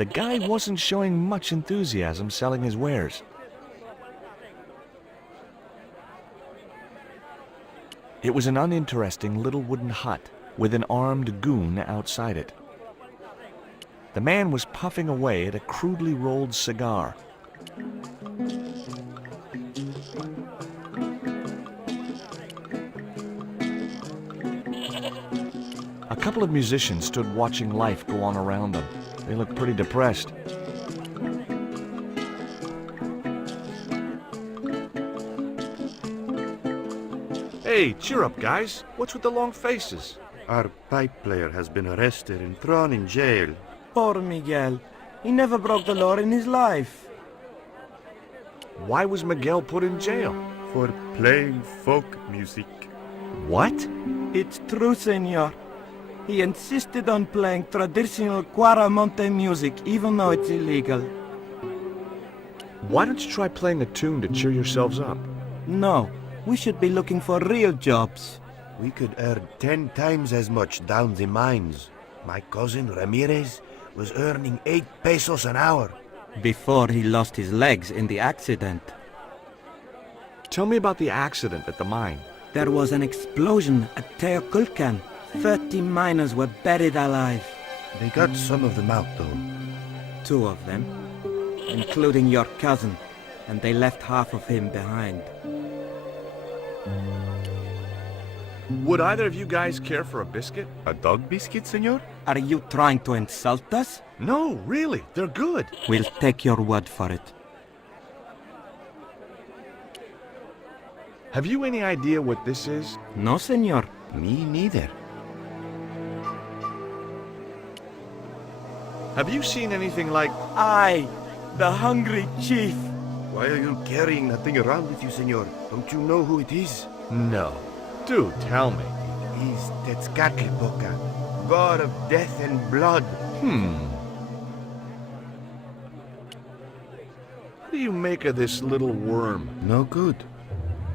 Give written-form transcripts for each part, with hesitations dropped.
The guy wasn't showing much enthusiasm selling his wares. It was an uninteresting little wooden hut with an armed goon outside it. The man was puffing away at a crudely rolled cigar. A couple of musicians stood watching life go on around them. They looked pretty depressed. Hey, cheer up, guys. What's with the long faces? Our pipe player has been arrested and thrown in jail. Poor Miguel. He never broke the law in his life. Why was Miguel put in jail? For playing folk music. What? It's true, senor. He insisted on playing traditional Quaramonte music, even though it's illegal. Why don't you try playing a tune to cheer yourselves up? No, we should be looking for real jobs. We could earn 10 times as much down the mines. My cousin Ramirez was earning 8 pesos an hour. Before he lost his legs in the accident. Tell me about the accident at the mine. There was an explosion at Teoculcan. 30 miners were buried alive. They got some of them out, though. 2 of them, including your cousin, and they left half of him behind. Would either of you guys care for a biscuit? A dog biscuit, senor? Are you trying to insult us? No, really. They're good. We'll take your word for it. Have you any idea what this is? No, senor. Me neither. Have you seen anything like... I, the hungry chief. Why are you carrying that thing around with you, senor? Don't you know who it is? No. Do tell me. He's Tezcatlipoca, god of death and blood. What do you make of this little worm? No good.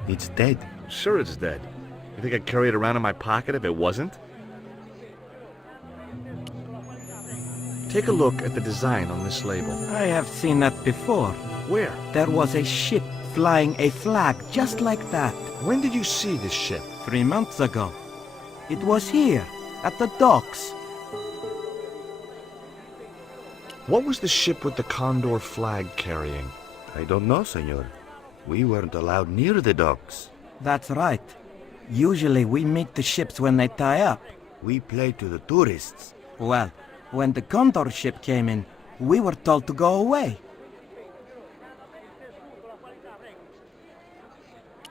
It's dead. Sure it's dead. You think I'd carry it around in my pocket if it wasn't? Take a look at the design on this label. I have seen that before. Where? There was a ship flying a flag just like that. When did you see this ship? 3 months ago. It was here, at the docks. What was the ship with the condor flag carrying? I don't know, senor. We weren't allowed near the docks. That's right. Usually we meet the ships when they tie up. We play to the tourists. Well, when the condor ship came in, we were told to go away.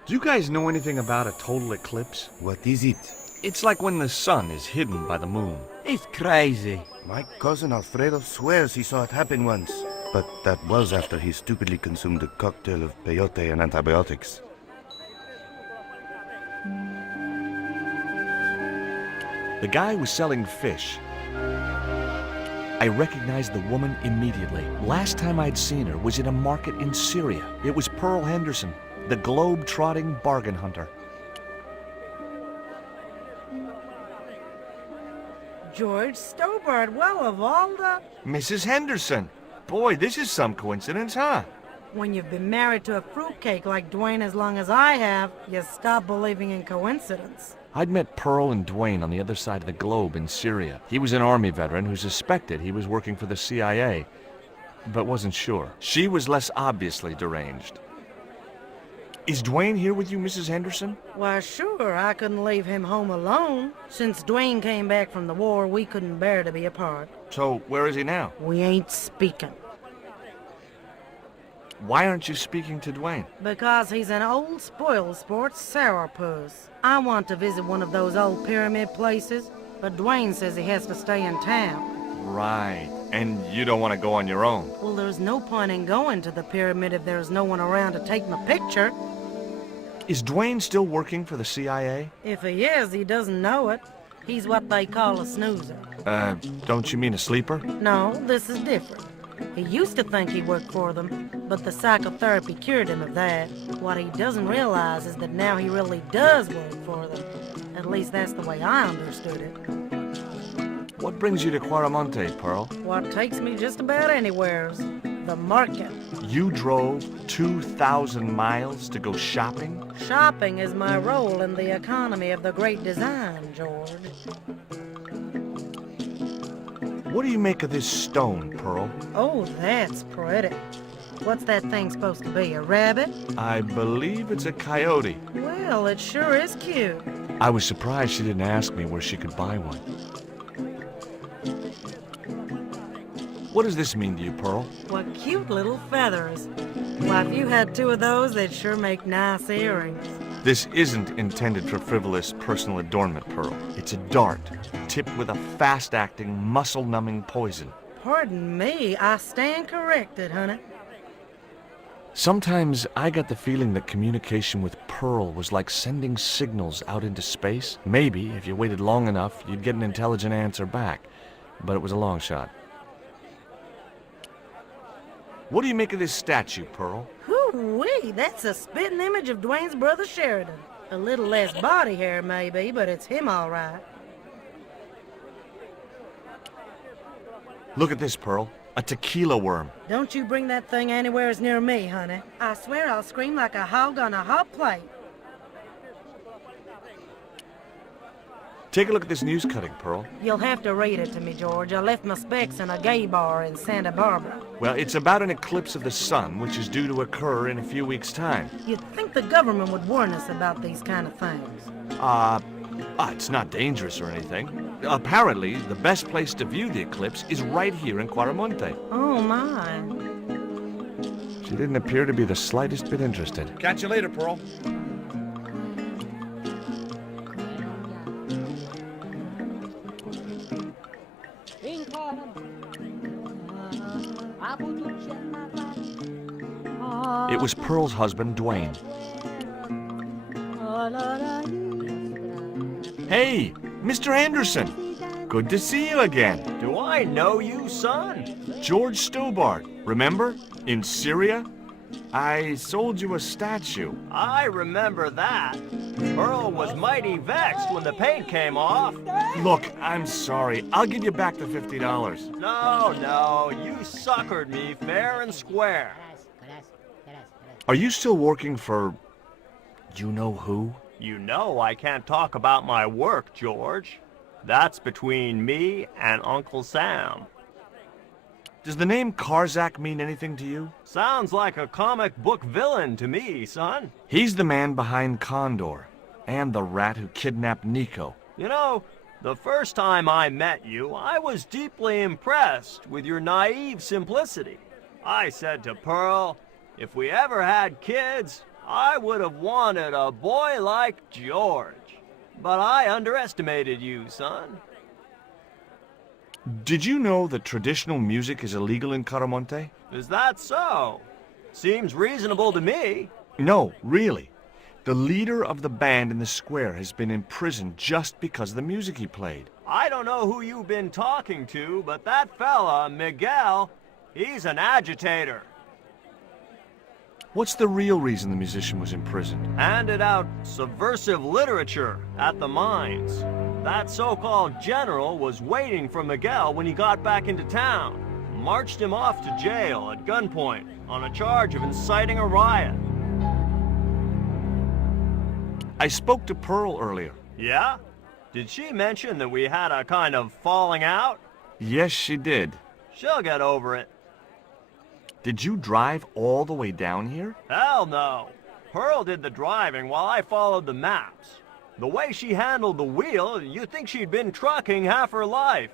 Do you guys know anything about a total eclipse? What is it? It's like when the sun is hidden by the moon. It's crazy. My cousin Alfredo swears he saw it happen once. But that was after he stupidly consumed a cocktail of peyote and antibiotics. The guy was selling fish. I recognized the woman immediately. Last time I'd seen her was in a market in Syria. It was Pearl Henderson, the globe-trotting bargain hunter. George Stobart, well, of all the... Mrs. Henderson! Boy, this is some coincidence, huh? When you've been married to a fruitcake like Dwayne as long as I have, you stop believing in coincidence. I'd met Pearl and Dwayne on the other side of the globe in Syria. He was an Army veteran who suspected he was working for the CIA, but wasn't sure. She was less obviously deranged. Is Dwayne here with you, Mrs. Henderson? Why, sure, I couldn't leave him home alone. Since Dwayne came back from the war, we couldn't bear to be apart. So, where is he now? We ain't speaking. Why aren't you speaking to Dwayne? Because he's an old spoil sport sourpuss. I want to visit one of those old pyramid places, but Dwayne says he has to stay in town. Right. And you don't want to go on your own? Well, there's no point in going to the pyramid if there's no one around to take my picture. Is Dwayne still working for the CIA? If he is, he doesn't know it. He's what they call a snoozer. Don't you mean a sleeper? No, this is different. He used to think he worked for them, but the psychotherapy cured him of that. What he doesn't realize is that now he really does work for them. At least that's the way I understood it. What brings you to Quaramonte, Pearl? What takes me just about anywheres. The market. You drove 2,000 miles to go shopping? Shopping is my role in the economy of the great design, George. What do you make of this stone, Pearl? Oh, that's pretty. What's that thing supposed to be, a rabbit? I believe it's a coyote. Well, it sure is cute. I was surprised she didn't ask me where she could buy one. What does this mean to you, Pearl? What cute little feathers. Why, if you had two of those, they'd sure make nice earrings. This isn't intended for frivolous personal adornment, Pearl. It's a dart, tipped with a fast-acting, muscle-numbing poison. Pardon me, I stand corrected, honey. Sometimes I got the feeling that communication with Pearl was like sending signals out into space. Maybe, if you waited long enough, you'd get an intelligent answer back. But it was a long shot. What do you make of this statue, Pearl? Hoo-wee, that's a spitting image of Dwayne's brother Sheridan. A little less body hair, maybe, but it's him all right. Look at this, Pearl. A tequila worm. Don't you bring that thing anywhere as near me, honey. I swear I'll scream like a hog on a hot plate. Take a look at this news cutting, Pearl. You'll have to read it to me, George. I left my specs in a gay bar in Santa Barbara. Well, it's about an eclipse of the sun, which is due to occur in a few weeks' time. You'd think the government would warn us about these kind of things. It's not dangerous or anything. Apparently, the best place to view the eclipse is right here in Quaramonte. Oh, my. She didn't appear to be the slightest bit interested. Catch you later, Pearl. It was Pearl's husband, Dwayne. Hey, Mr. Anderson. Good to see you again. Do I know you, son? George Stobart, remember? In Syria? I sold you a statue. I remember that. Pearl was mighty vexed when the paint came off. Look, I'm sorry. I'll give you back the $50. No, you suckered me fair and square. Are you still working for... you know who? You know I can't talk about my work, George. That's between me and Uncle Sam. Does the name Karzak mean anything to you? Sounds like a comic book villain to me, son. He's the man behind Condor, and the rat who kidnapped Nico. You know, the first time I met you, I was deeply impressed with your naive simplicity. I said to Pearl, if we ever had kids, I would have wanted a boy like George. But I underestimated you, son. Did you know that traditional music is illegal in Quaramonte? Is that so? Seems reasonable to me. No, really. The leader of the band in the square has been imprisoned just because of the music he played. I don't know who you've been talking to, but that fella, Miguel, he's an agitator. What's the real reason the musician was imprisoned? Handed out subversive literature at the mines. That so-called general was waiting for Miguel when he got back into town. Marched him off to jail at gunpoint on a charge of inciting a riot. I spoke to Pearl earlier. Yeah? Did she mention that we had a kind of falling out? Yes, she did. She'll get over it. Did you drive all the way down here? Hell no. Pearl did the driving while I followed the maps. The way she handled the wheel, you'd think she'd been trucking half her life.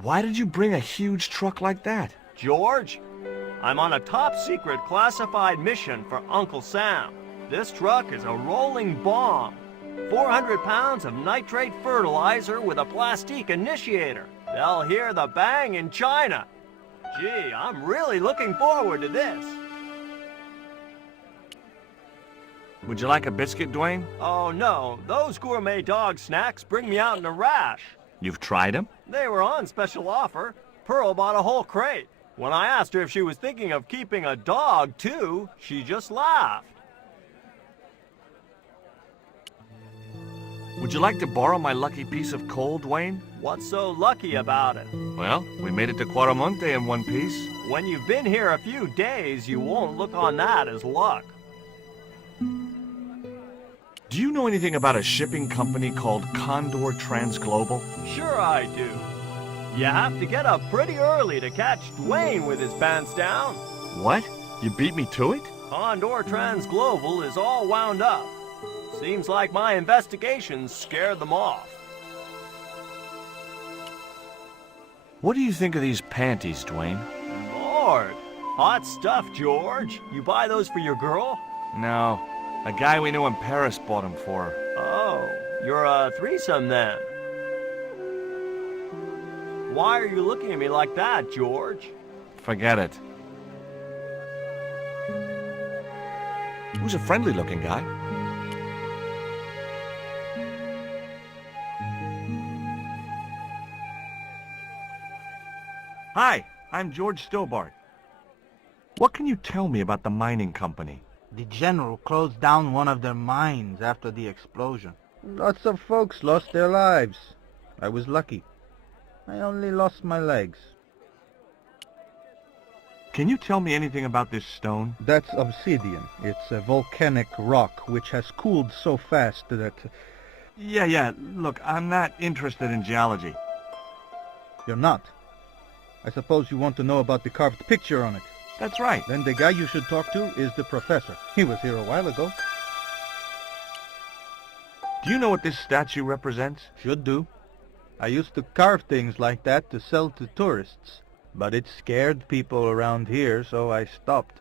Why did you bring a huge truck like that? George, I'm on a top-secret classified mission for Uncle Sam. This truck is a rolling bomb. 400 pounds of nitrate fertilizer with a plastique initiator. They'll hear the bang in China. Gee, I'm really looking forward to this. Would you like a biscuit, Dwayne? Oh no, those gourmet dog snacks bring me out in a rash. You've tried them? They were on special offer. Pearl bought a whole crate. When I asked her if she was thinking of keeping a dog too, she just laughed. Would you like to borrow my lucky piece of coal, Dwayne? What's so lucky about it? Well, we made it to Quaramonte in one piece. When you've been here a few days, you won't look on that as luck. Do you know anything about a shipping company called Condor Transglobal? Sure I do. You have to get up pretty early to catch Dwayne with his pants down. What? You beat me to it? Condor Transglobal is all wound up. Seems like my investigations scared them off. What do you think of these panties, Dwayne? Lord, hot stuff, George. You buy those for your girl? No. A guy we knew in Paris bought them for her. Oh, you're a threesome then. Why are you looking at me like that, George? Forget it. He was a friendly-looking guy. Hi, I'm George Stobart. What can you tell me about the mining company? The general closed down one of their mines after the explosion. Lots of folks lost their lives. I was lucky. I only lost my legs. Can you tell me anything about this stone? That's obsidian. It's a volcanic rock which has cooled so fast that... Yeah. Look, I'm not interested in geology. You're not. I suppose you want to know about the carved picture on it. That's right. Then the guy you should talk to is the professor. He was here a while ago. Do you know what this statue represents? Should do. I used to carve things like that to sell to tourists. But it scared people around here, so I stopped.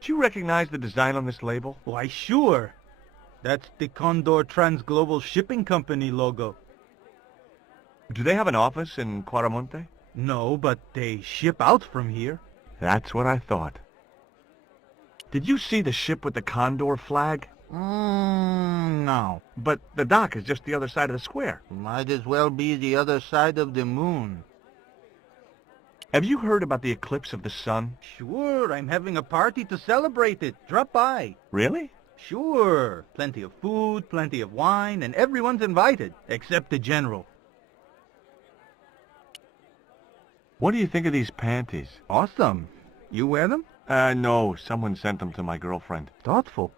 Do you recognize the design on this label? Why, sure. That's the Condor Transglobal Shipping Company logo. Do they have an office in Quaramonte? No, but they ship out from here. That's what I thought. Did you see the ship with the Condor flag? No. But the dock is just the other side of the square. Might as well be the other side of the moon. Have you heard about the eclipse of the sun? Sure, I'm having a party to celebrate it. Drop by. Really? Sure. Plenty of food, plenty of wine, and everyone's invited, except the general. What do you think of these panties? Awesome. You wear them? No. Someone sent them to my girlfriend. Thoughtful.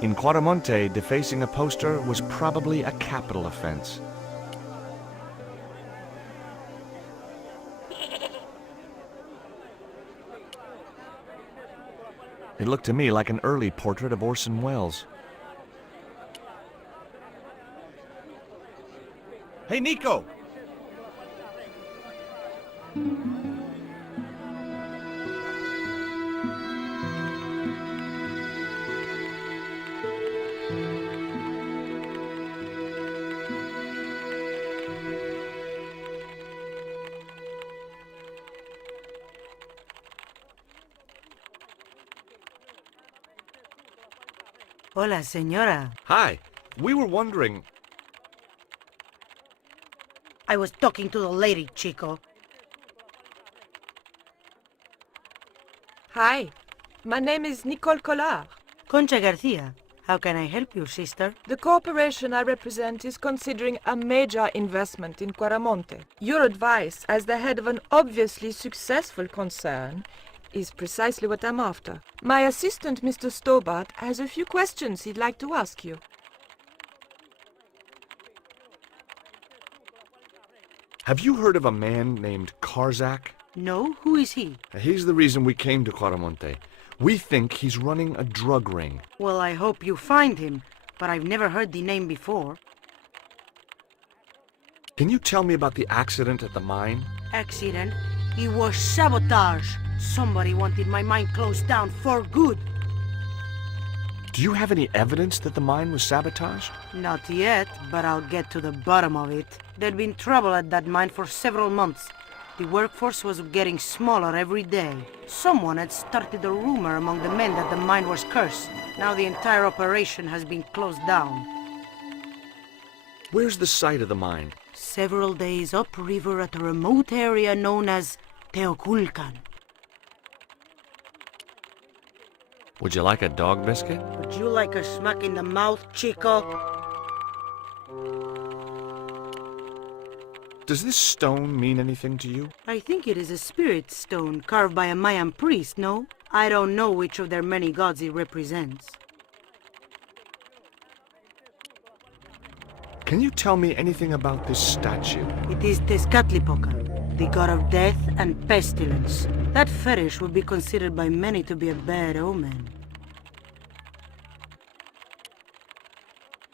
In Quaramonte, defacing a poster was probably a capital offense. It looked to me like an early portrait of Orson Welles. Hey, Nico! Hola, señora. Hi. We were wondering... I was talking to the lady, Chico. Hi, my name is Nicole Collard. Concha Garcia. How can I help you, sister? The corporation I represent is considering a major investment in Quaramonte. Your advice, as the head of an obviously successful concern, is precisely what I'm after. My assistant, Mr. Stobart, has a few questions he'd like to ask you. Have you heard of a man named Karzak? No? Who is he? He's the reason we came to Quaramonte. We think he's running a drug ring. Well, I hope you find him, but I've never heard the name before. Can you tell me about the accident at the mine? Accident? It was sabotage. Somebody wanted my mine closed down for good. Do you have any evidence that the mine was sabotaged? Not yet, but I'll get to the bottom of it. There'd been trouble at that mine for several months. The workforce was getting smaller every day. Someone had started a rumor among the men that the mine was cursed. Now the entire operation has been closed down. Where's the site of the mine? Several days upriver at a remote area known as Teoculcan. Would you like a dog biscuit? Would you like a smack in the mouth, Chico? Does this stone mean anything to you? I think it is a spirit stone carved by a Mayan priest, no? I don't know which of their many gods it represents. Can you tell me anything about this statue? It is Tezcatlipoca, the god of death and pestilence. That fetish would be considered by many to be a bad omen.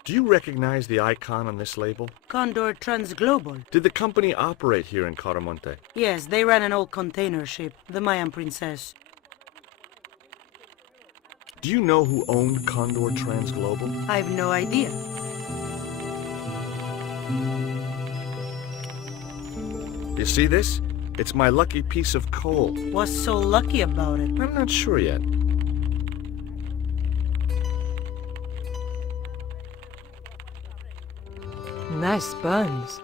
Do you recognize the icon on this label? Condor Transglobal. Did the company operate here in Quaramonte? Yes, they ran an old container ship, the Mayan Princess. Do you know who owned Condor Transglobal? I've no idea. You see this? It's my lucky piece of coal. What's so lucky about it? I'm not sure yet. Nice buns.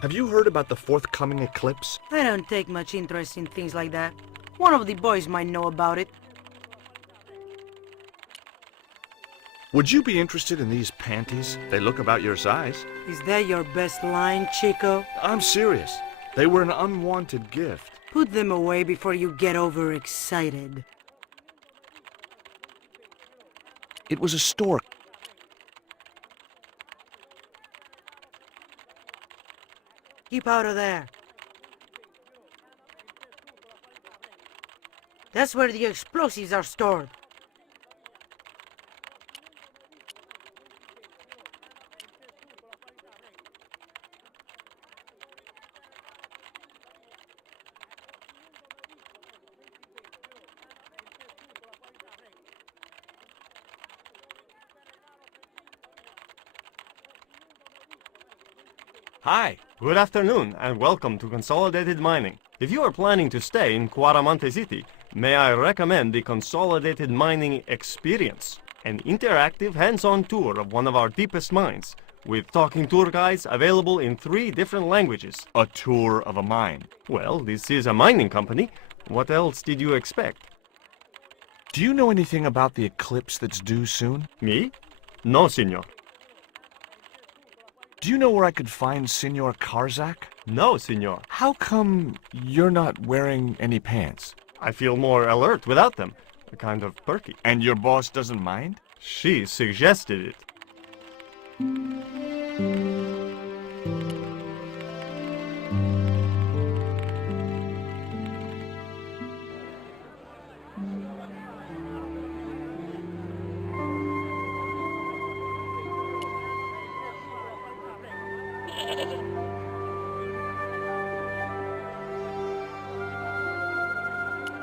Have you heard about the forthcoming eclipse? I don't take much interest in things like that. One of the boys might know about it. Would you be interested in these panties? They look about your size. Is that your best line, Chico? I'm serious. They were an unwanted gift. Put them away before you get overexcited. It was a store. Keep out of there. That's where the explosives are stored. Hi. Good afternoon, and welcome to Consolidated Mining. If you are planning to stay in Quaramonte City, may I recommend the Consolidated Mining Experience, an interactive hands-on tour of one of our deepest mines, with talking tour guides available in 3 different languages. A tour of a mine. Well, this is a mining company. What else did you expect? Do you know anything about the eclipse that's due soon? Me? No, senor. Do you know where I could find Senor Karzak? No, senor. How come you're not wearing any pants? I feel more alert without them. Kind of perky. And your boss doesn't mind? She suggested it.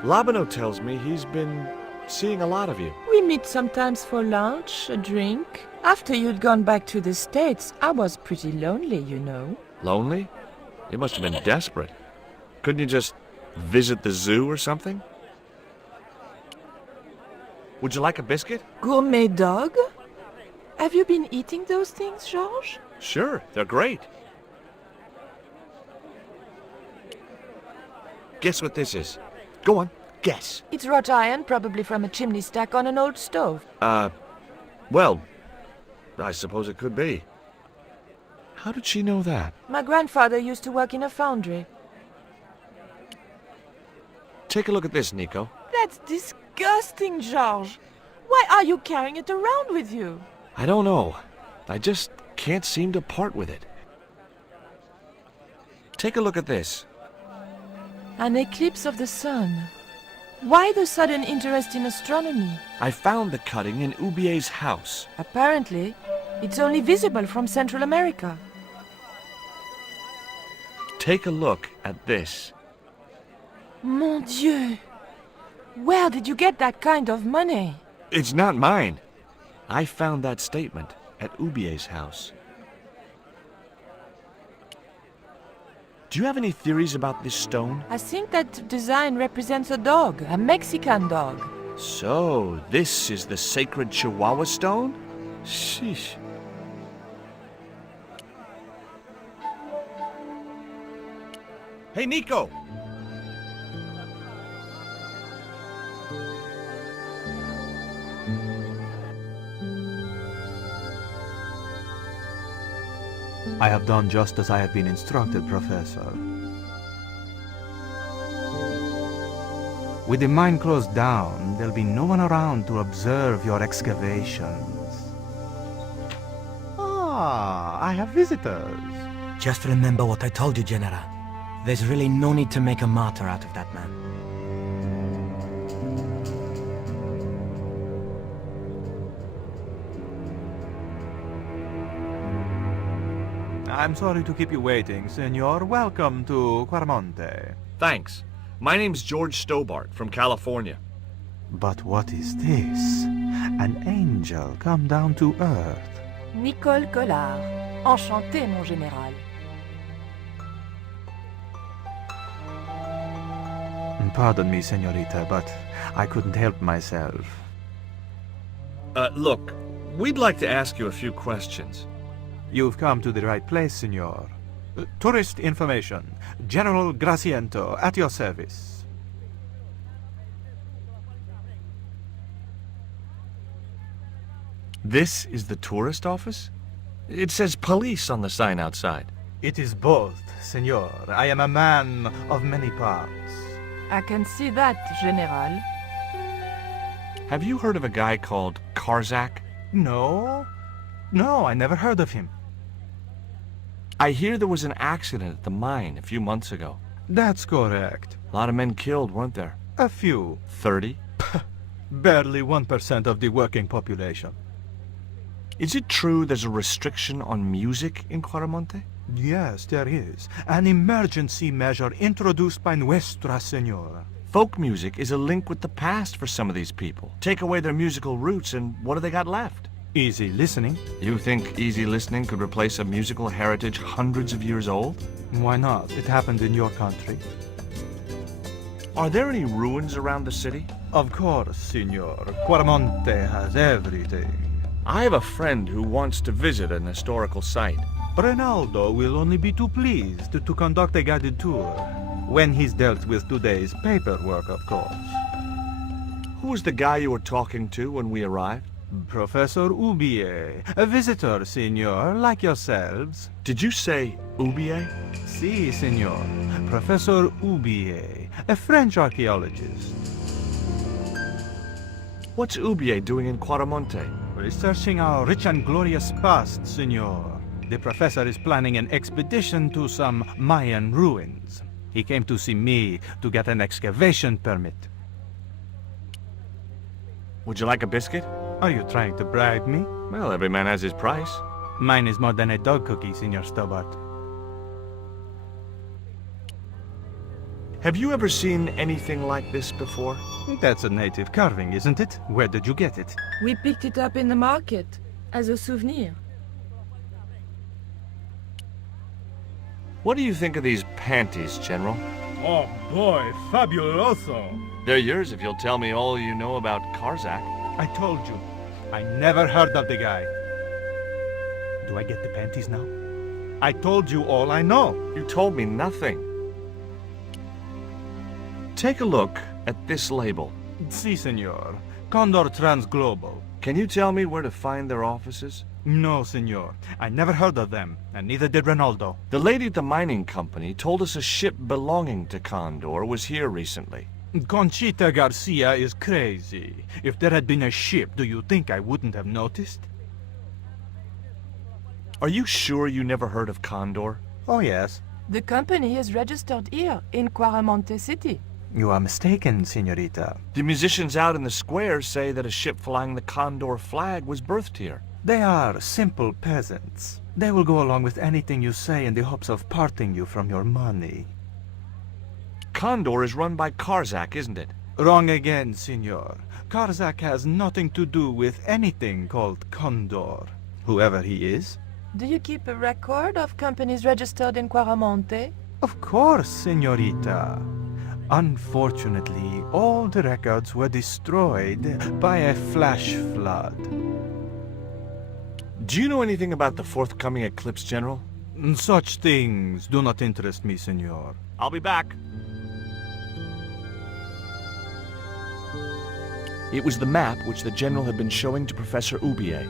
Labano tells me he's been seeing a lot of you. We meet sometimes for lunch, a drink. After you'd gone back to the States, I was pretty lonely, you know. Lonely? You must have been desperate. Couldn't you just visit the zoo or something? Would you like a biscuit? Gourmet dog? Have you been eating those things, Georges? Sure, they're great. Guess what this is? Go on, guess. It's wrought iron, probably from a chimney stack on an old stove. Well, I suppose it could be. How did she know that? My grandfather used to work in a foundry. Take a look at this, Nico. That's disgusting, Georges. Why are you carrying it around with you? I don't know. I just can't seem to part with it. Take a look at this. An eclipse of the sun. Why the sudden interest in astronomy? I found the cutting in Ubier's house. Apparently, it's only visible from Central America. Take a look at this. Mon Dieu! Where did you get that kind of money? It's not mine. I found that statement at Ubier's house. Do you have any theories about this stone? I think that design represents a dog, a Mexican dog. So, this is the sacred Chihuahua stone? Sheesh. Hey, Nico! I have done just as I have been instructed, Professor. With the mine closed down, there'll be no one around to observe your excavations. Ah, I have visitors. Just remember what I told you, General. There's really no need to make a martyr out of that man. I'm sorry to keep you waiting, Senor. Welcome to Quaramonte. Thanks. My name's George Stobart from California. But what is this? An angel come down to earth. Nicole Collard. Enchanté, mon général. Pardon me, senorita, but I couldn't help myself. Look, we'd like to ask you a few questions. You've come to the right place, senor. Tourist information. General Graciento, at your service. This is the tourist office? It says police on the sign outside. It is both, senor. I am a man of many parts. I can see that, General. Have you heard of a guy called Karzak? No? No, I never heard of him. I hear there was an accident at the mine a few months ago. That's correct. A lot of men killed, weren't there? A few. 30? Barely 1% of the working population. Is it true there's a restriction on music in Quaramonte? Yes, there is. An emergency measure introduced by Nuestra Senora. Folk music is a link with the past for some of these people. Take away their musical roots and what do they got left? Easy listening. You think easy listening could replace a musical heritage hundreds of years old? Why not? It happened in your country. Are there any ruins around the city? Of course, senor. Quaramonte has everything. I have a friend who wants to visit an historical site. Ronaldo will only be too pleased to conduct a guided tour, when he's dealt with today's paperwork, of course. Who was the guy you were talking to when we arrived? Professor Ubier, a visitor, senor, like yourselves. Did you say Ubier? Si, senor. Professor Ubier, a French archaeologist. What's Ubier doing in Quaramonte? Researching our rich and glorious past, senor. The professor is planning an expedition to some Mayan ruins. He came to see me to get an excavation permit. Would you like a biscuit? Are you trying to bribe me? Well, every man has his price. Mine is more than a dog cookie, Senor Stobart. Have you ever seen anything like this before? That's a native carving, isn't it? Where did you get it? We picked it up in the market, as a souvenir. What do you think of these panties, General? Oh boy, fabuloso! They're yours if you'll tell me all you know about Karzak. I told you. I never heard of the guy. Do I get the panties now? I told you all I know. You told me nothing. Take a look at this label. Si, senor. Condor Transglobal. Can you tell me where to find their offices? No, senor. I never heard of them, and neither did Ronaldo. The lady at the mining company told us a ship belonging to Condor was here recently. Conchita Garcia is crazy. If there had been a ship, do you think I wouldn't have noticed? Are you sure you never heard of Condor? Oh, yes. The company is registered here, in Quaramonte City. You are mistaken, senorita. The musicians out in the square say that a ship flying the Condor flag was berthed here. They are simple peasants. They will go along with anything you say in the hopes of parting you from your money. Condor is run by Karzak, isn't it? Wrong again, Signor. Karzak has nothing to do with anything called Condor, whoever he is. Do you keep a record of companies registered in Quaramonte? Of course, Senorita. Unfortunately, all the records were destroyed by a flash flood. Do you know anything about the forthcoming eclipse, General? Such things do not interest me, Senor. I'll be back. It was the map which the General had been showing to Professor Oubier.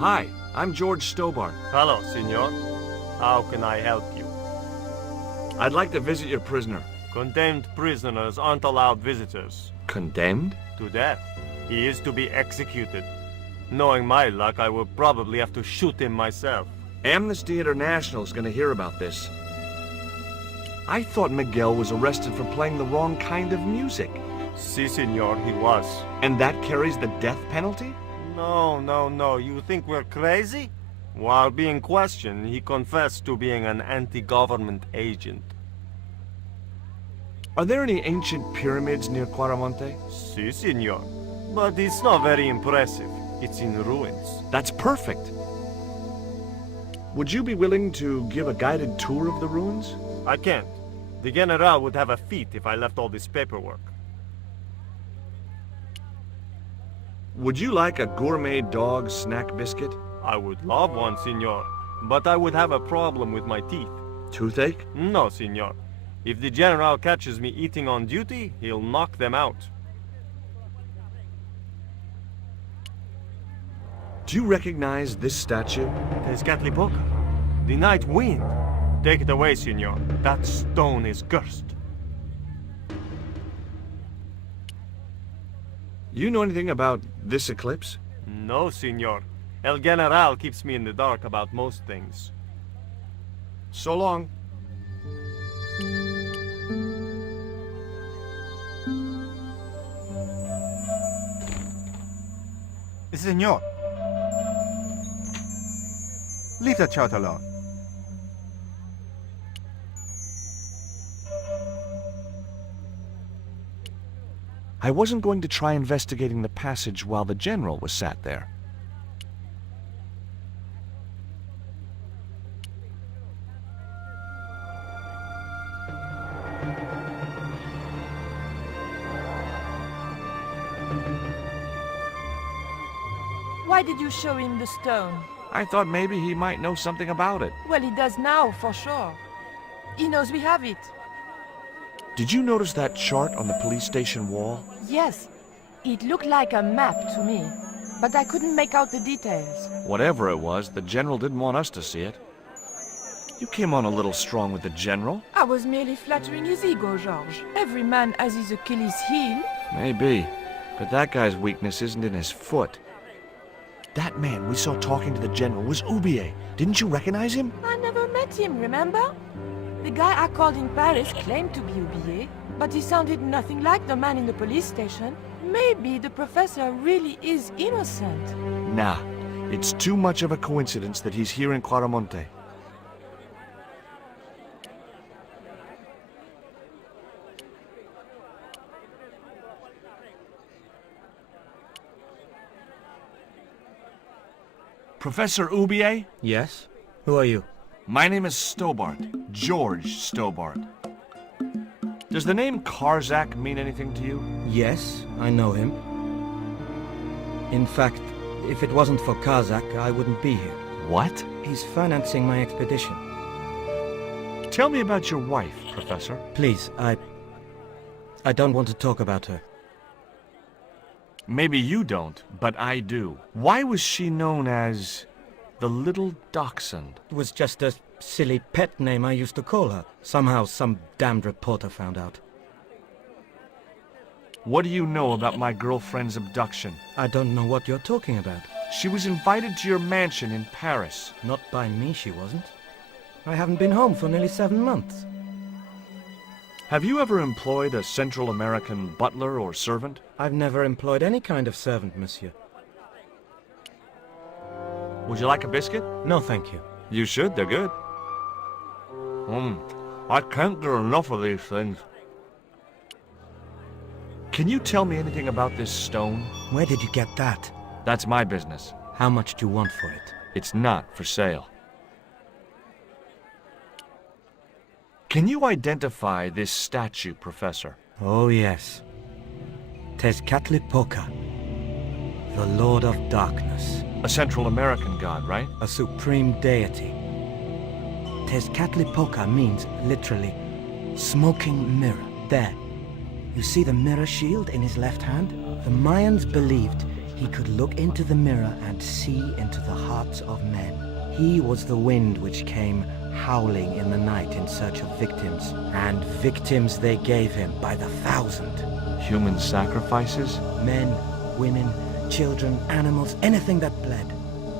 Hi, I'm George Stobart. Hello, senor. How can I help you? I'd like to visit your prisoner. Condemned prisoners aren't allowed visitors. Condemned? To death. He is to be executed. Knowing my luck, I will probably have to shoot him myself. Amnesty International is going to hear about this. I thought Miguel was arrested for playing the wrong kind of music. Si, senor, he was. And that carries the death penalty? No. You think we're crazy? While being questioned, he confessed to being an anti-government agent. Are there any ancient pyramids near Quaramonte? Si, senor. But it's not very impressive. It's in ruins. That's perfect. Would you be willing to give a guided tour of the ruins? I can't. The General would have a fit if I left all this paperwork. Would you like a gourmet dog snack biscuit? I would love one, senor. But I would have a problem with my teeth. Toothache? No, senor. If the General catches me eating on duty, he'll knock them out. Do you recognize this statue? Tezcatlipoca. The night wind. Take it away, senor. That stone is cursed. You know anything about this eclipse? No, senor. El General keeps me in the dark about most things. So long. Senor. Leave the child alone. I wasn't going to try investigating the passage while the General was sat there. Why did you show him the stone? I thought maybe he might know something about it. Well, he does now, for sure. He knows we have it. Did you notice that chart on the police station wall? Yes. It looked like a map to me, but I couldn't make out the details. Whatever it was, the General didn't want us to see it. You came on a little strong with the General. I was merely flattering his ego, Georges. Every man has his Achilles heel. Maybe, but that guy's weakness isn't in his foot. That man we saw talking to the General was Oubier. Didn't you recognize him? I never met him, remember? The guy I called in Paris claimed to be Oubier, but he sounded nothing like the man in the police station. Maybe the professor really is innocent. Nah, it's too much of a coincidence that he's here in Quaramonte. Professor Oubier? Yes? Who are you? My name is Stobart. George Stobart. Does the name Karzak mean anything to you? Yes, I know him. In fact, if it wasn't for Karzak, I wouldn't be here. What? He's financing my expedition. Tell me about your wife, Professor. Please, I don't want to talk about her. Maybe you don't, but I do. Why was she known as the Little Dachshund? It was just a silly pet name I used to call her. Somehow some damned reporter found out. What do you know about my girlfriend's abduction? I don't know what you're talking about. She was invited to your mansion in Paris. Not by me, she wasn't. I haven't been home for nearly 7 months. Have you ever employed a Central American butler or servant? I've never employed any kind of servant, monsieur. Would you like a biscuit? No, thank you. You should, they're good. I can't get enough of these things. Can you tell me anything about this stone? Where did you get that? That's my business. How much do you want for it? It's not for sale. Can you identify this statue, Professor? Oh, yes. Tezcatlipoca, the Lord of Darkness. A Central American god, right? A supreme deity. Tezcatlipoca means, literally, smoking mirror. There. You see the mirror shield in his left hand? The Mayans believed he could look into the mirror and see into the hearts of men. He was the wind which came howling in the night in search of victims. And victims they gave him by the thousand. Human sacrifices? Men, women, children, animals, anything that bled.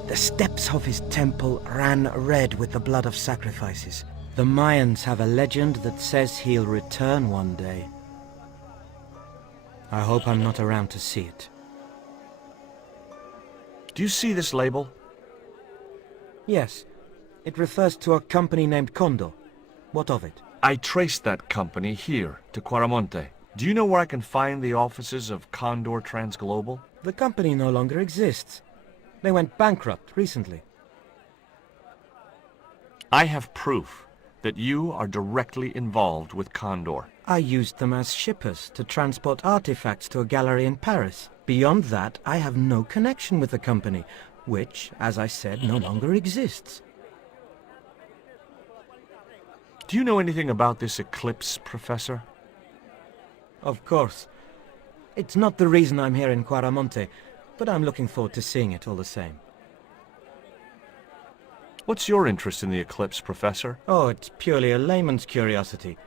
The steps of his temple ran red with the blood of sacrifices. The Mayans have a legend that says he'll return one day. I hope I'm not around to see it. Do you see this label? Yes. It refers to a company named Condor. What of it? I traced that company here to Quaramonte. Do you know where I can find the offices of Condor Transglobal? The company no longer exists. They went bankrupt recently. I have proof that you are directly involved with Condor. I used them as shippers to transport artifacts to a gallery in Paris. Beyond that, I have no connection with the company, which, as I said, no longer exists. Do you know anything about this eclipse, Professor? Of course. It's not the reason I'm here in Quaramonte, but I'm looking forward to seeing it all the same. What's your interest in the eclipse, Professor? Oh, it's purely a layman's curiosity.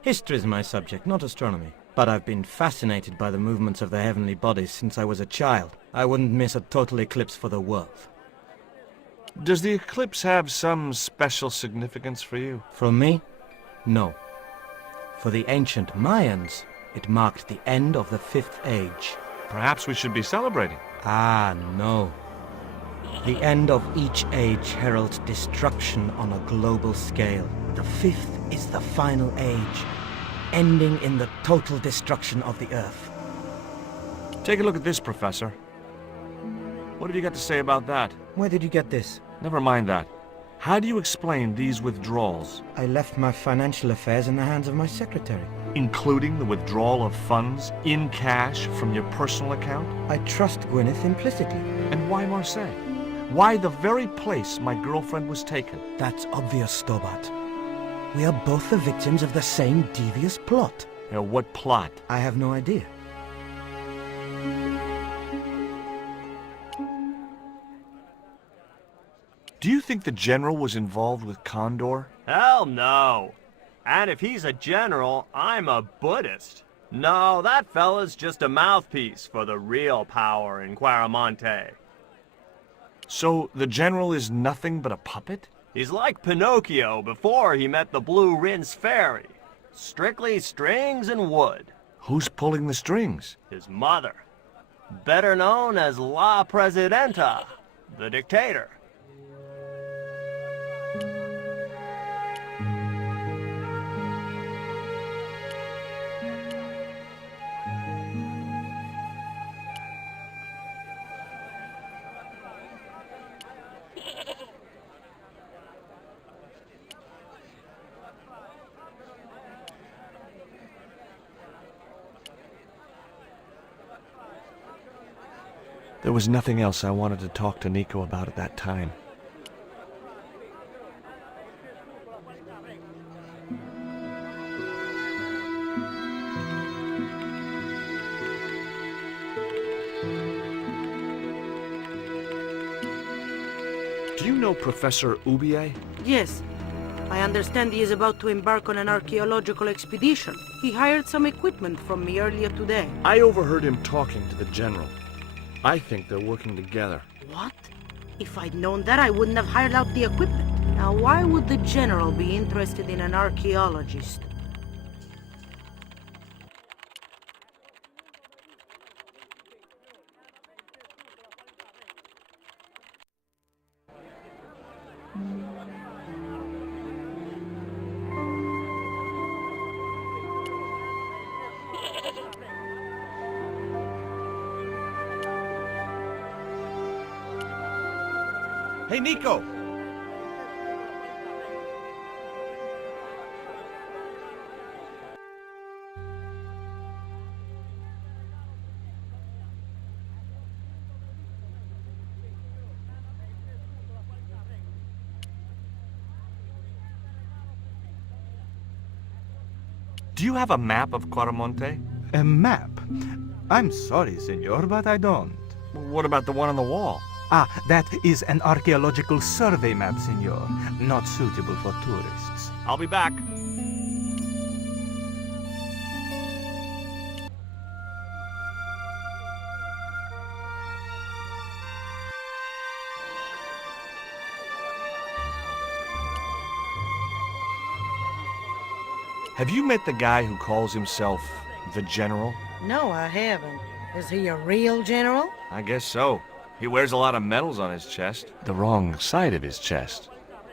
History is my subject, not astronomy. But I've been fascinated by the movements of the heavenly bodies since I was a child. I wouldn't miss a total eclipse for the world. Does the eclipse have some special significance for you? For me? No. For the ancient Mayans, it marked the end of the Fifth Age. Perhaps we should be celebrating. Ah, no. The end of each age heralds destruction on a global scale. The fifth is the final age, ending in the total destruction of the Earth. Take a look at this, Professor. What have you got to say about that? Where did you get this? Never mind that. How do you explain these withdrawals? I left my financial affairs in the hands of my secretary. Including the withdrawal of funds in cash from your personal account? I trust Gwyneth implicitly. And why Marseille? Why the very place my girlfriend was taken? That's obvious, Stobart. We are both the victims of the same devious plot. What plot? I have no idea. Do you think the general was involved with Condor? Hell no. And if he's a general, I'm a Buddhist. No, that fella's just a mouthpiece for the real power in Quaramonte. So the general is nothing but a puppet? He's like Pinocchio before he met the Blue Rinse Fairy. Strictly strings and wood. Who's pulling the strings? His mother. Better known as La Presidenta, the dictator. There was nothing else I wanted to talk to Nico about at that time. Do you know Professor Ubier? Yes. I understand he is about to embark on an archaeological expedition. He hired some equipment from me earlier today. I overheard him talking to the general. I think they're working together. What? If I'd known that, I wouldn't have hired out the equipment. Now, why would the general be interested in an archaeologist? Hey, Nico! Do you have a map of Quaramonte? A map? I'm sorry, senor, but I don't. What about the one on the wall? Ah, that is an archaeological survey map, senor. Not suitable for tourists. I'll be back. Have you met the guy who calls himself the General? No, I haven't. Is he a real general? I guess so. He wears a lot of medals on his chest. The wrong side of his chest.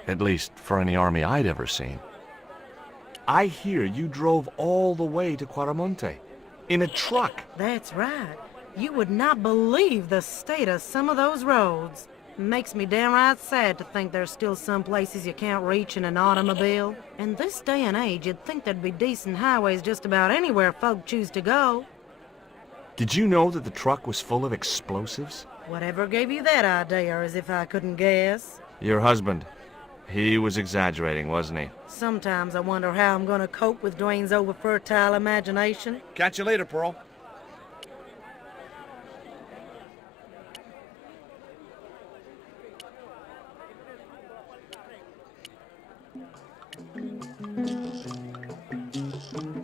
At least for any army I'd ever seen. I hear you drove all the way to Quaramonte. In a truck. That's right. You would not believe the state of some of those roads. Makes me downright sad to think there's still some places you can't reach in an automobile. In this day and age, you'd think there'd be decent highways just about anywhere folk choose to go. Did you know that the truck was full of explosives? Whatever gave you that idea, as if I couldn't guess? Your husband. He was exaggerating, wasn't he? Sometimes I wonder how I'm gonna cope with Dwayne's over-fertile imagination. Catch you later, Pearl.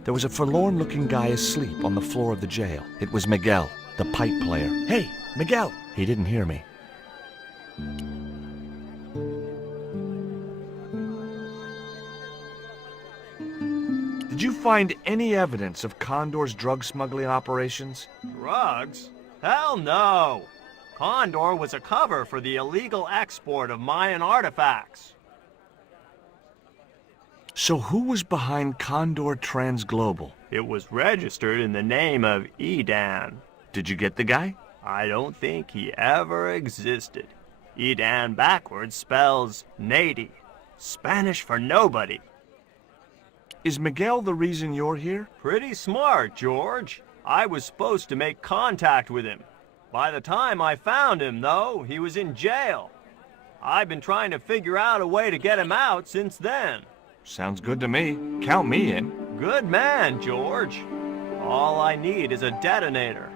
There was a forlorn-looking guy asleep on the floor of the jail. It was Miguel, the pipe player. Hey, Miguel! He didn't hear me. Did you find any evidence of Condor's drug smuggling operations? Drugs? Hell no! Condor was a cover for the illegal export of Mayan artifacts. So who was behind Condor Transglobal? It was registered in the name of Edan. Did you get the guy? I don't think he ever existed. Edan backwards spells Nady, Spanish for nobody. Is Miguel the reason you're here? Pretty smart, George. I was supposed to make contact with him. By the time I found him, though, he was in jail. I've been trying to figure out a way to get him out since then. Sounds good to me. Count me in. Good man, George. All I need is a detonator.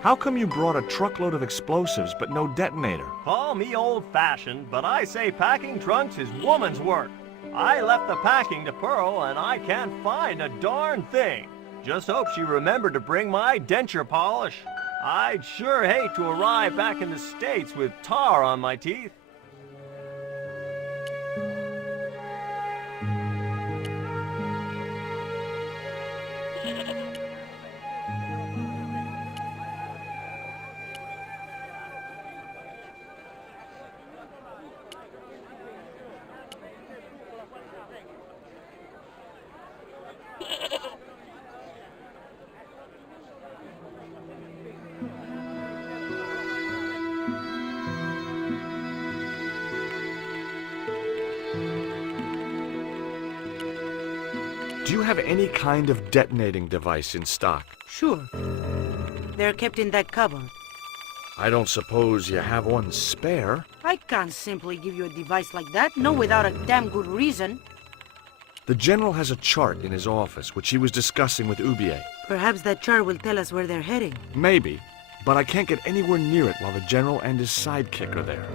How come you brought a truckload of explosives but no detonator? Call me old-fashioned, but I say packing trunks is woman's work. I left the packing to Pearl, and I can't find a darn thing. Just hope she remembered to bring my denture polish. I'd sure hate to arrive back in the States with tar on my teeth. Do you have any kind of detonating device in stock? Sure. They're kept in that cupboard. I don't suppose you have one spare? I can't simply give you a device like that, no without a damn good reason. The General has a chart in his office, which he was discussing with Ubier. Perhaps that chart will tell us where they're heading. Maybe, but I can't get anywhere near it while the General and his sidekick are there.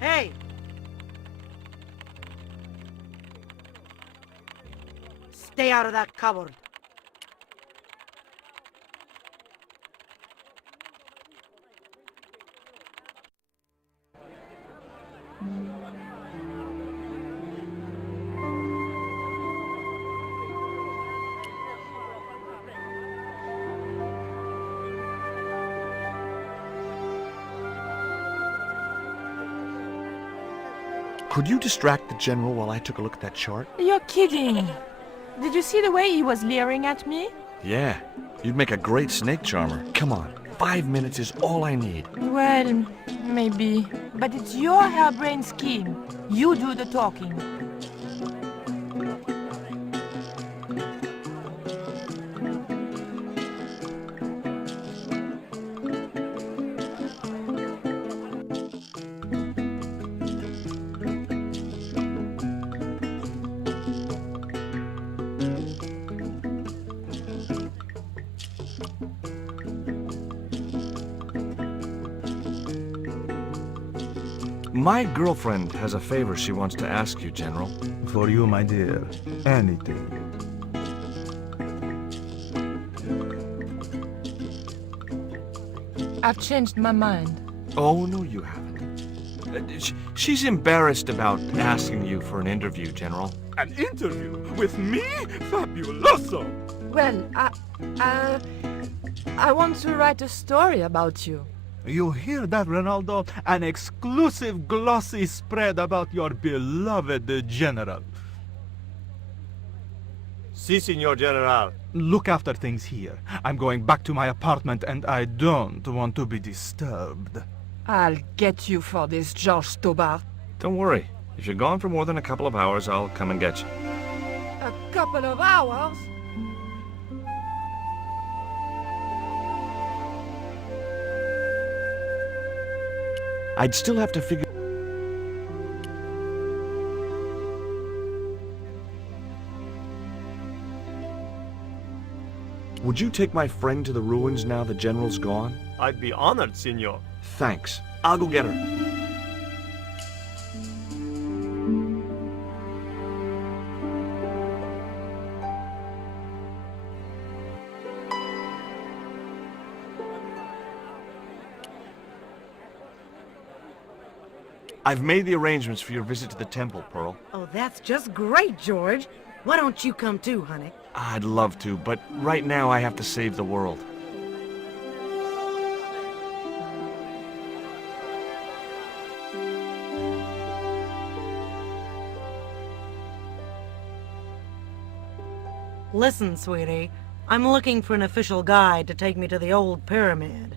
Hey! Stay out of that cupboard. Could you distract the General while I took a look at that chart? You're kidding. Did you see the way he was leering at me? Yeah, you'd make a great snake charmer. Come on, 5 minutes is all I need. Well, maybe. But it's your harebrained scheme. You do the talking. My girlfriend has a favor she wants to ask you, General. For you, my dear, anything. I've changed my mind. Oh, no, you haven't. She's embarrassed about asking you for an interview, General. An interview with me? Fabuloso! Well, I want to write a story about you. You hear that, Ronaldo? An exclusive glossy spread about your beloved general. Si, Signor General. Look after things here. I'm going back to my apartment and I don't want to be disturbed. I'll get you for this, George Stobart. Don't worry. If you're gone for more than a couple of hours, I'll come and get you. A couple of hours? I'd still have to figure... Would you take my friend to the ruins now the General's gone? I'd be honored, Signor. Thanks. I'll go get her. I've made the arrangements for your visit to the temple, Pearl. Oh, that's just great, George. Why don't you come too, honey? I'd love to, but right now I have to save the world. Listen, sweetie. I'm looking for an official guide to take me to the old pyramid.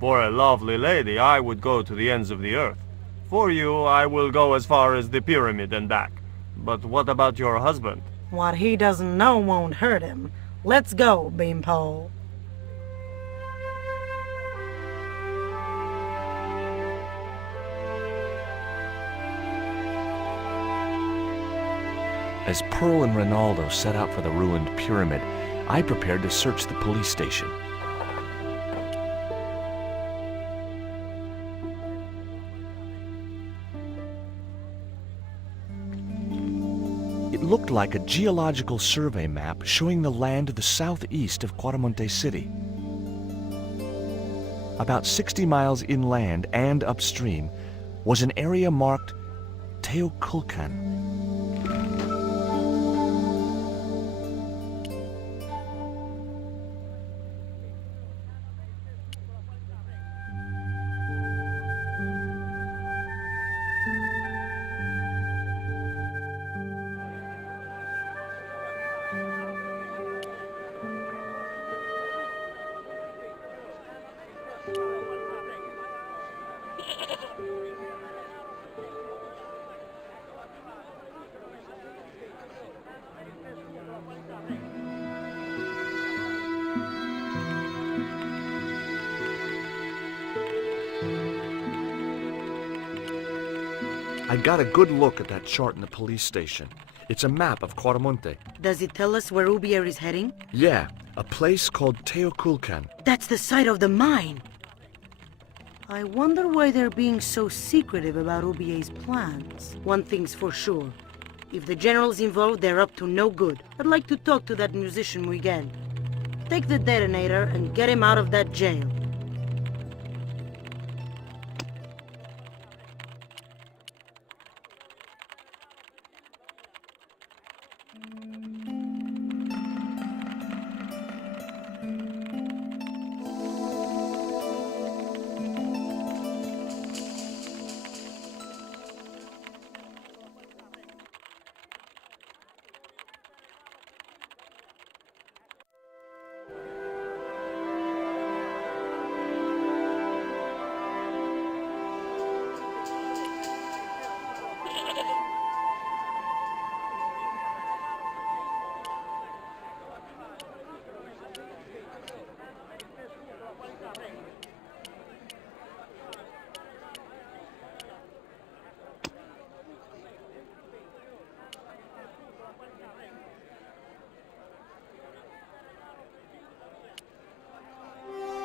For a lovely lady, I would go to the ends of the earth. For you, I will go as far as the pyramid and back. But what about your husband? What he doesn't know won't hurt him. Let's go, Beanpole. As Pearl and Ronaldo set out for the ruined pyramid, I prepared to search the police station. It looked like a geological survey map showing the land to the southeast of Quaramonte City. About 60 miles inland and upstream was an area marked Teoculcan. I got a good look at that chart in the police station. It's a map of Quaramonte. Does it tell us where Ubier is heading? Yeah, a place called Teoculcan. That's the site of the mine. I wonder why they're being so secretive about Ubier's plans. One thing's for sure. If the general's involved, they're up to no good. I'd like to talk to that musician Miguel. Take the detonator and get him out of that jail.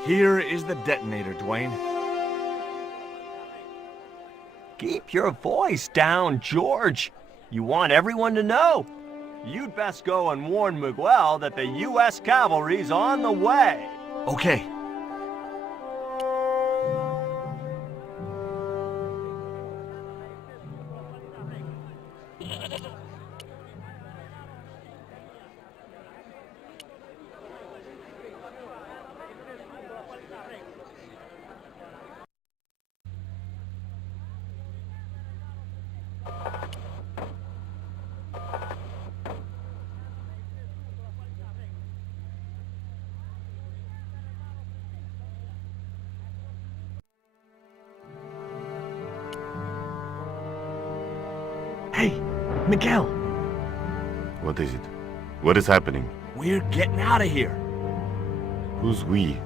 Here is the detonator, Dwayne. Keep your voice down, George. You want everyone to know. You'd best go and warn Miguel that the U.S. cavalry's on the way. Okay. Hey, Miguel, What is it? What is happening? we're getting out of here. Who's we?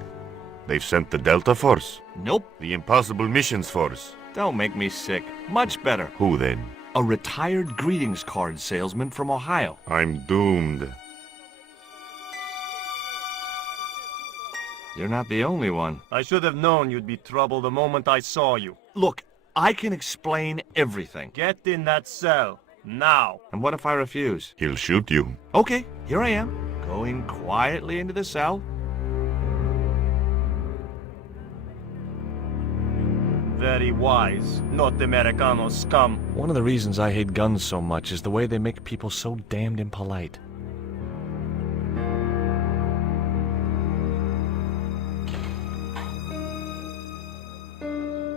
They've sent the Delta Force. Nope, The Impossible Missions Force. don't make me sick. Much better. Who then? A retired greetings card salesman from Ohio. I'm doomed. You're not the only one. I should have known you'd be trouble the moment I saw you. Look, I can explain everything. Get in that cell, now. And what if I refuse? He'll shoot you. Okay, here I am, going quietly into the cell. Very wise, not Americano scum. One of the reasons I hate guns so much is the way they make people so damned impolite.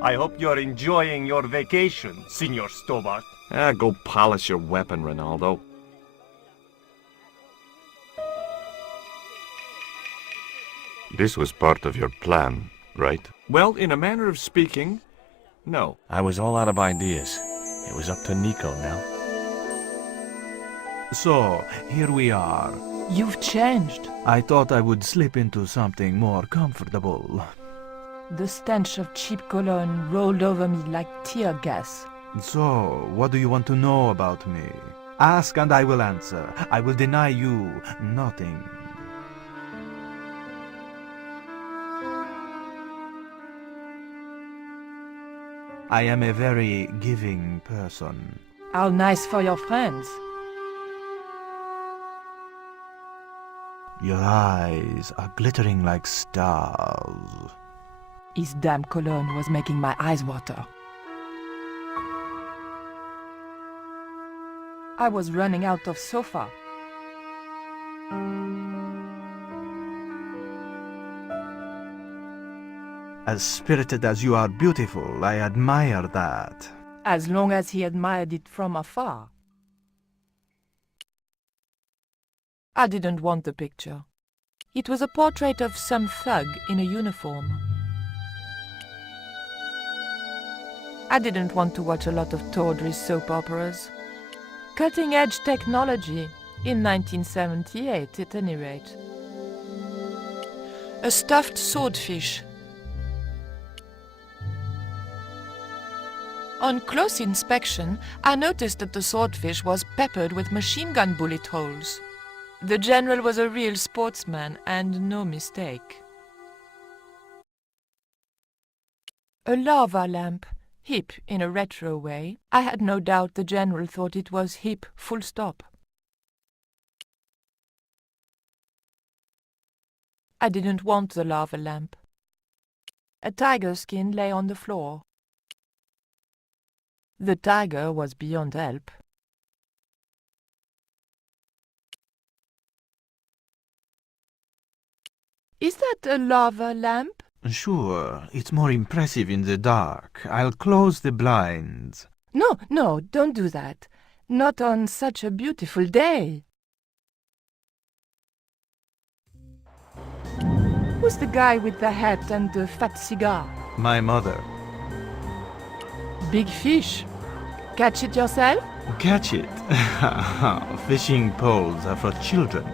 I hope you're enjoying your vacation, Senor Stobart. Go polish your weapon, Ronaldo. This was part of your plan, right? Well, in a manner of speaking, no. I was all out of ideas. It was up to Nico now. So, here we are. You've changed. I thought I would slip into something more comfortable. The stench of cheap cologne rolled over me like tear gas. So, what do you want to know about me? Ask and I will answer. I will deny you nothing. I am a very giving person. How nice for your friends. Your eyes are glittering like stars. His damn cologne was making my eyes water. I was running out of sofa. As spirited as you are beautiful, I admire that. As long as he admired it from afar. I didn't want the picture. It was a portrait of some thug in a uniform. I didn't want to watch a lot of tawdry soap operas. Cutting-edge technology, in 1978 at any rate. A stuffed swordfish. On close inspection, I noticed that the swordfish was peppered with machine gun bullet holes. The general was a real sportsman, and no mistake. A lava lamp, hip in a retro way. I had no doubt the general thought it was hip, full stop. I didn't want the lava lamp. A tiger skin lay on the floor. The tiger was beyond help. Is that a lava lamp? Sure, it's more impressive in the dark. I'll close the blinds. No, don't do that. Not on such a beautiful day. Who's the guy with the hat and the fat cigar? My mother. Big fish. Catch it yourself? Catch it. Fishing poles are for children.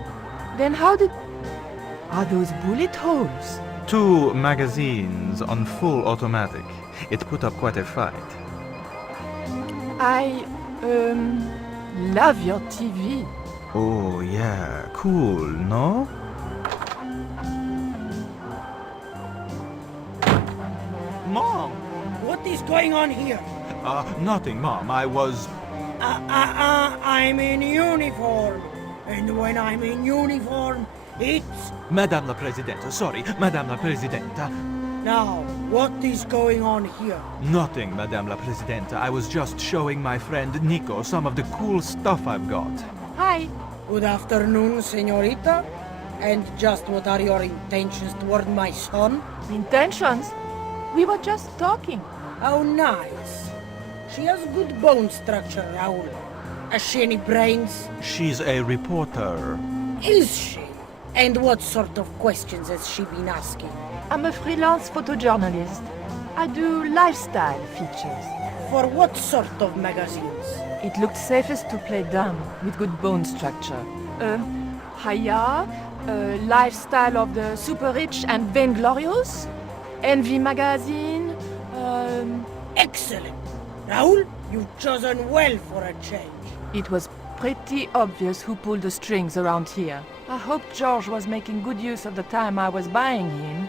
Then how did... Are those bullet holes? 2 magazines on full automatic. It put up quite a fight. I, love your TV. Oh yeah, cool, no? Mom! What is going on here? Nothing, Mom. I was... I'm in uniform. And when I'm in uniform, it's... Madame la Presidente, sorry, Madame la Presidente. Now, what is going on here? Nothing, Madame la Presidente. I was just showing my friend Nico some of the cool stuff I've got. Hi. Good afternoon, señorita. And just what are your intentions toward my son? Intentions? We were just talking. How nice. She has good bone structure, Raoul. Has she any brains? She's a reporter. Is she? And what sort of questions has she been asking? I'm a freelance photojournalist. I do lifestyle features. For what sort of magazines? It looked safest to play dumb with good bone structure. Haya, lifestyle of the super rich and vainglorious, Envy magazine, Excellent! Raoul, you've chosen well for a change. It was pretty obvious who pulled the strings around here. I hoped George was making good use of the time I was buying him.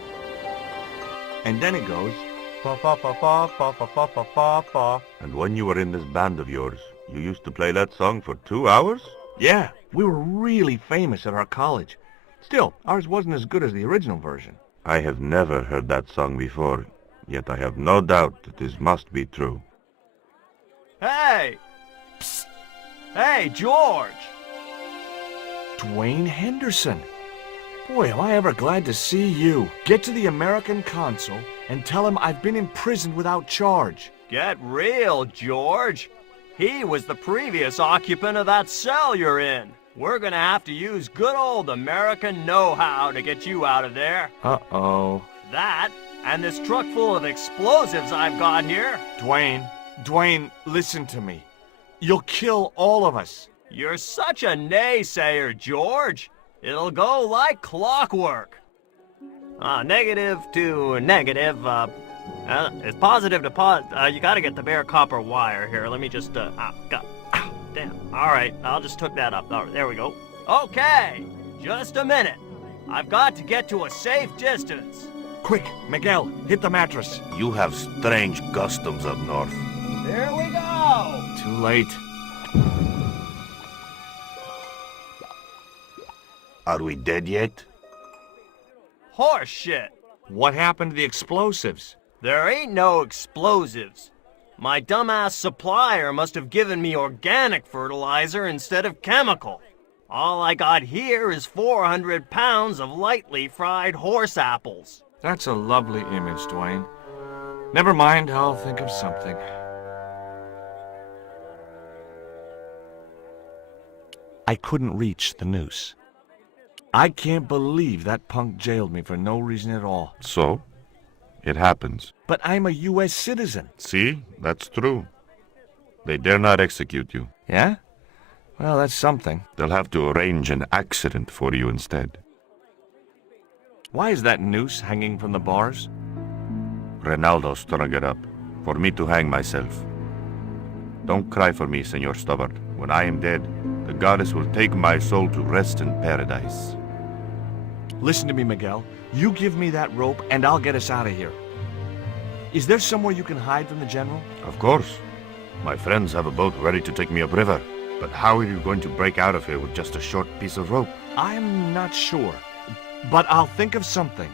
And then it goes, And when you were in this band of yours, you used to play that song for 2 hours? yeah, we were really famous at our college. Still, ours wasn't as good as the original version. I have never heard that song before, yet I have no doubt that this must be true. Hey! Psst! Hey, George! Dwayne Henderson. Boy, am I ever glad to see you. Get to the American consul and tell him I've been imprisoned without charge. Get real, George. He was the previous occupant of that cell you're in. We're gonna have to use good old American know-how to get you out of there. Uh-oh. That, and this truck full of explosives I've got here. Dwayne, listen to me. You'll kill all of us. You're such a naysayer, George. It'll go like clockwork. Negative to negative, it's positive to you gotta get the bare copper wire here. Let me just, damn. All right, I'll just hook that up. All right, there we go. Okay, just a minute. I've got to get to a safe distance. Quick, Miguel, hit the mattress. You have strange customs up north. There we go. Too late. Are we dead yet? Horse shit. What happened to the explosives? There ain't no explosives. My dumbass supplier must have given me organic fertilizer instead of chemical. All I got here is 400 pounds of lightly fried horse apples. That's a lovely image, Dwayne. Never mind, I'll think of something. I couldn't reach the noose. I can't believe that punk jailed me for no reason at all. So? It happens. But I'm a U.S. citizen. See? That's true. They dare not execute you. Yeah? Well, that's something. They'll have to arrange an accident for you instead. Why is that noose hanging from the bars? Ronaldo strung it up, for me to hang myself. Don't cry for me, Senor Stubbard. When I am dead, the goddess will take my soul to rest in paradise. Listen to me, Miguel. You give me that rope, and I'll get us out of here. Is there somewhere you can hide from the General? Of course. My friends have a boat ready to take me upriver. But how are you going to break out of here with just a short piece of rope? I'm not sure, but I'll think of something.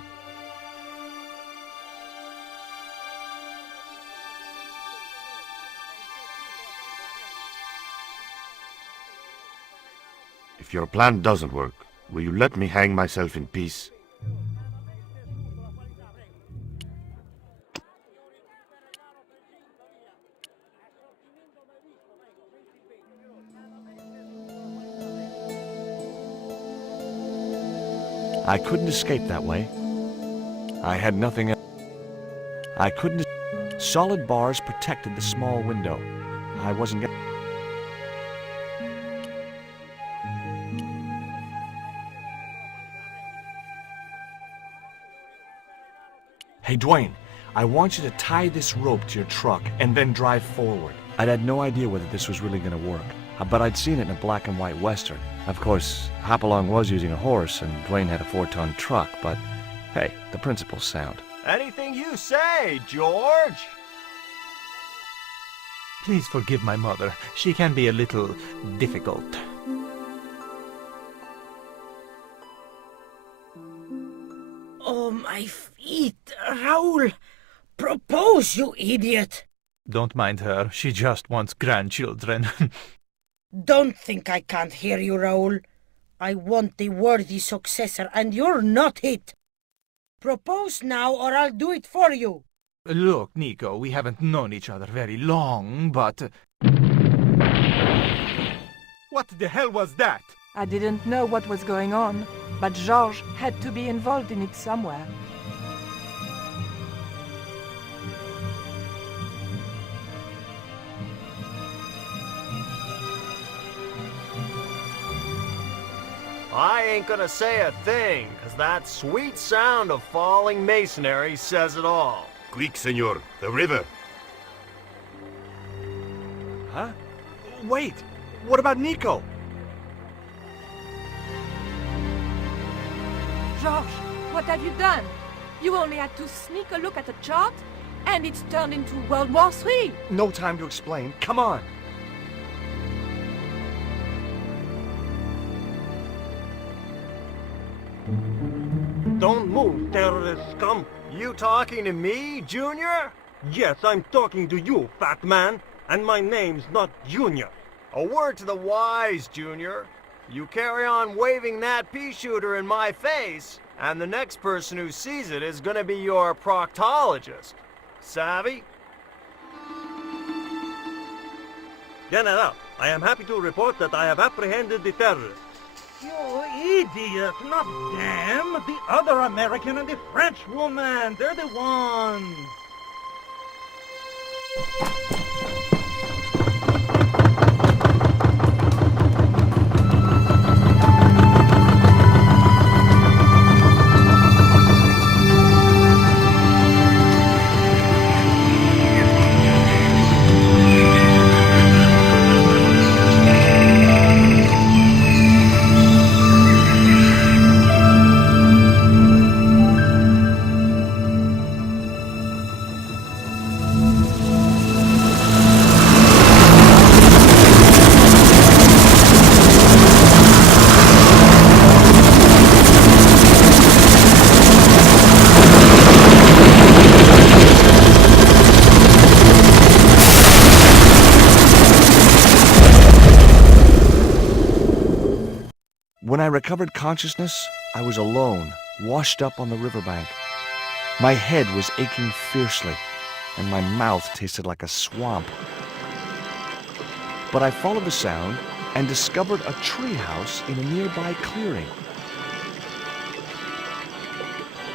If your plan doesn't work, will you let me hang myself in peace? I couldn't escape that way. I had nothing else. I couldn't. Solid bars protected the small window. I wasn't getting. Hey, Dwayne, I want you to tie this rope to your truck and then drive forward. I'd had no idea whether this was really going to work, but I'd seen it in a black and white Western. Of course, Hopalong was using a horse and Dwayne had a 4-ton truck, but hey, the principle's sound. Anything Anything you say, George. Please forgive my mother. She can be a little difficult. Oh, my feet, Raoul! Propose, you idiot! Don't mind her. She just wants grandchildren. Don't think I can't hear you, Raoul. I want the worthy successor, and you're not it. Propose now, or I'll do it for you. Look, Nico, we haven't known each other very long, but... What the hell was that? I didn't know what was going on, but Georges had to be involved in it somewhere. I ain't gonna say a thing, 'cause that sweet sound of falling masonry says it all. Quick, senor, the river. Huh? Wait! What about Nico? Georges, what have you done? You only had to sneak a look at the chart, and it's turned into World War III. No time to explain. Come on! Don't move, terrorist scum. You talking to me, Junior? Yes, I'm talking to you, fat man. And my name's not Junior. A word to the wise, Junior. You carry on waving that pea shooter in my face, and the next person who sees it is gonna be your proctologist. Savvy? General, I am happy to report that I have apprehended the terrorists. You idiot, not them. The other American and the French woman. They're the ones. When I recovered consciousness, I was alone, washed up on the riverbank. My head was aching fiercely, and my mouth tasted like a swamp. But I followed the sound and discovered a treehouse in a nearby clearing.